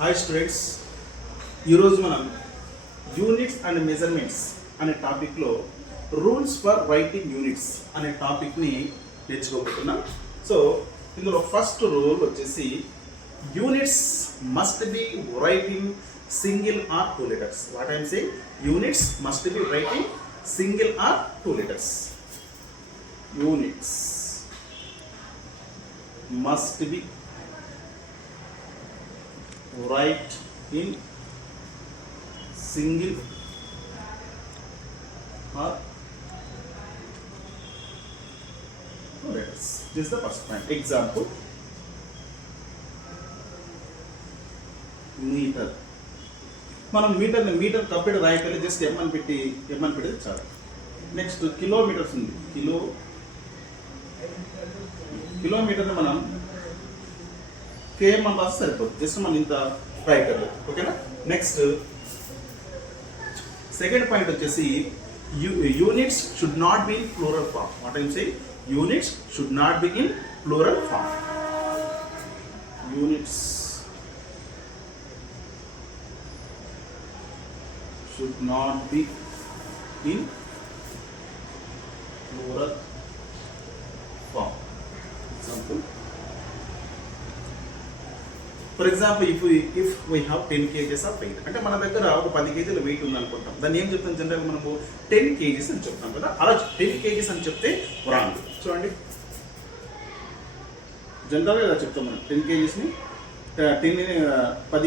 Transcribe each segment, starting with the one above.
Hi students, ఈరోజు మనం units and measurements అనే టాపిక్లో రూల్స్ ఫర్ రైటింగ్ యూనిట్స్ అనే టాపిక్ని నేర్చుకోబోతున్నాం. సో ఇందులో ఫస్ట్ రూల్ వచ్చేసి units must be writing single or two letters. What I'm saying, units must be writing single or two letters. Units must be write in single or two letters. This is the first point. Example: meter. మనం metre complete రాయకపోతే just MN పెడితే చాలు. Next kilometres ఉంది. కిలోమీటర్ని మనం కేఎం అని రాస్తే సరిపోతుంది. జస్ట్ మనం ఇంత రాయగలరు. ఓకేనా. నెక్స్ట్ సెకండ్ పాయింట్ వచ్చేసి units should not be in plural form. What I'm saying, units should not be in plural form. Units should not be in plural form. Example: for example, if we have 10 kgs of weight, అంటే మన దగ్గర ఒక 10 kg wait ఉంది అనుకుంటాం. దాన్ని ఏం చెప్తాం జనరల్గా మనము 10 kgs అని చెప్తాం కదా. అలా 10 kgs అని చెప్తే రాంగ్. చూడండి, జనరల్గా ఇలా చెప్తాం మనం 10 kgsని 10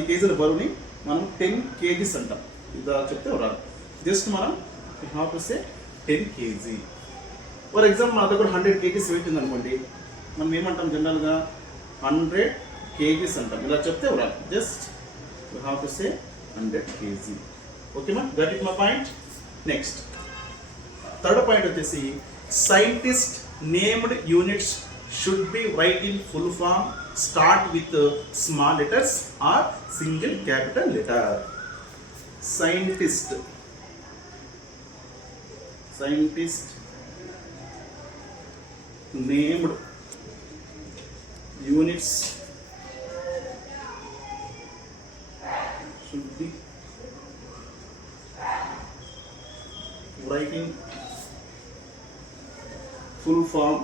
kgల బరువుని మనం 10 kgs అంటాం. ఇలా చెప్తే రాంగ్. జస్ట్ మనం we have to say 10 kg. For example మన దగ్గర 100 kgs వెయిట్ ఉంది అనుకోండి, మనం ఏమంటాం జనరల్గా 100 kgs అంటాం. ఇలా చెప్తే రాదు. Just you have to say 100 kg. ఓకేనా, got it my point. Next third point వచ్చేసి scientist named units should be write in full form, start with small letters or single capital letter. Scientist named units should be writing full form,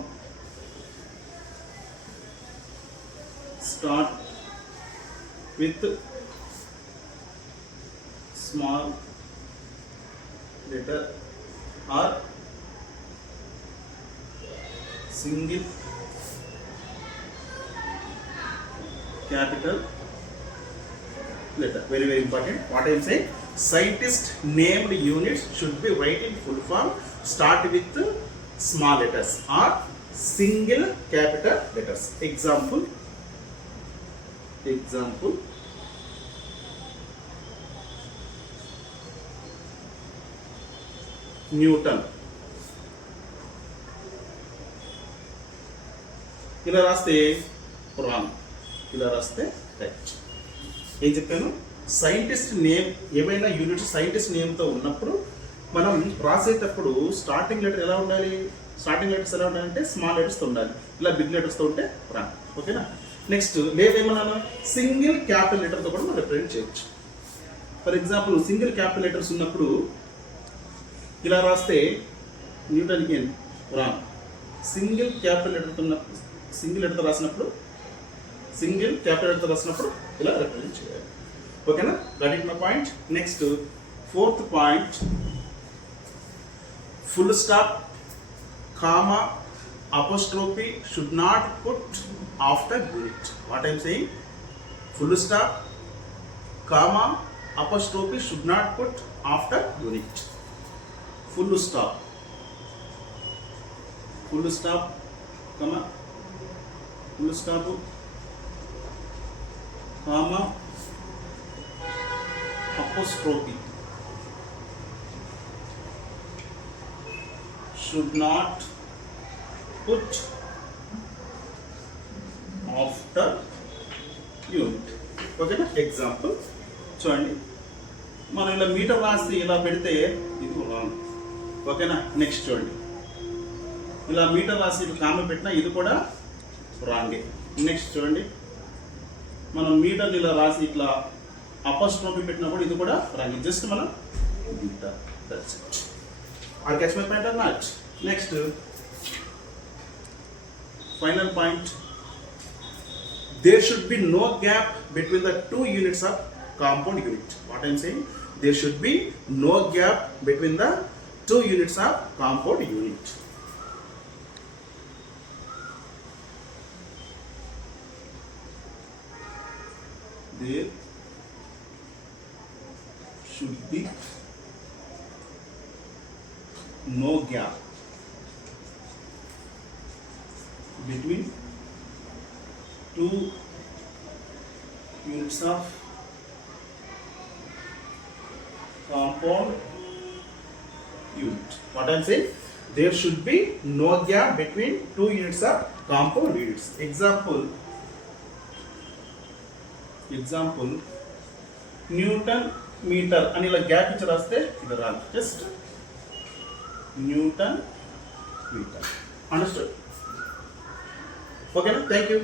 start with small letter or single capital letter. Very important. What I am saying, scientist named units should be written in full form, start with small letters or single capital letters. Example: Newton. ఇలా రాస్తే రాంగ్, ఇలా రాస్తే రైట్. ఏం చెప్పాను, scientist name ఏమైనా units scientist నేమ్తో ఉన్నప్పుడు మనం రాసేటప్పుడు స్టార్టింగ్ లెటర్ ఎలా ఉండాలి, స్టార్టింగ్ లెటర్స్ ఎలా ఉండాలంటే స్మాల్ లెటర్స్తో ఉండాలి. ఇలా బిగ్ లెటర్స్తో ఉంటే రాంగ్. ఓకేనా. నెక్స్ట్ లేదేమన్నాను, సింగిల్ క్యాపిటల్ లెటర్తో కూడా మనం రిప్రజెంట్ చేయొచ్చు. For example single capital letters ఉన్నప్పుడు ఇలా రాస్తే న్యూటన్కి రాంగ్. సింగిల్ క్యాపిటల్ లెటర్తో సింగిల్ లెటర్తో రాసినప్పుడు ఇలా రిప్రజెంట్ చేయాలి. ఓకేనా, that is my point. Next fourth point, full stop, comma, apostrophe should not put after unit. What I'm saying, full stop, comma, apostrophe should not put after unit. Full stop, comma, full stop, comma, apostrophe should not put after unit. ఓకేనా. ఎగ్జాంపుల్ చూడండి, మనం ఇలా మీటర్ రాసి ఇలా పెడితే ఇది రాంగ్. ఓకేనా. నెక్స్ట్ చూడండి, ఇలా మీటర్ రాసి కామా పెట్టినా ఇది కూడా రాంగే. నెక్స్ట్ చూడండి, మనం మీటర్ని ఇలా రాసి ఇట్లా అపోస్ట్రోఫీ పెట్టినప్పుడు ఇది కూడా రాంగ్. జస్ట్ మనం beta. That's it. Are catch my point or not? Next final point, there should be no gap between the two units of compound unit. What I am saying, there should be no gap between the two units of compound unit. There should be no gap between two units of compound unit. What I am saying, there should be no gap between two units of compound units. Example, newton meter అని ఇలా gap ఇచ్చి రాస్తే ఇది రాదు. Just newton meter. Understood? ఓకేనా? Thank you.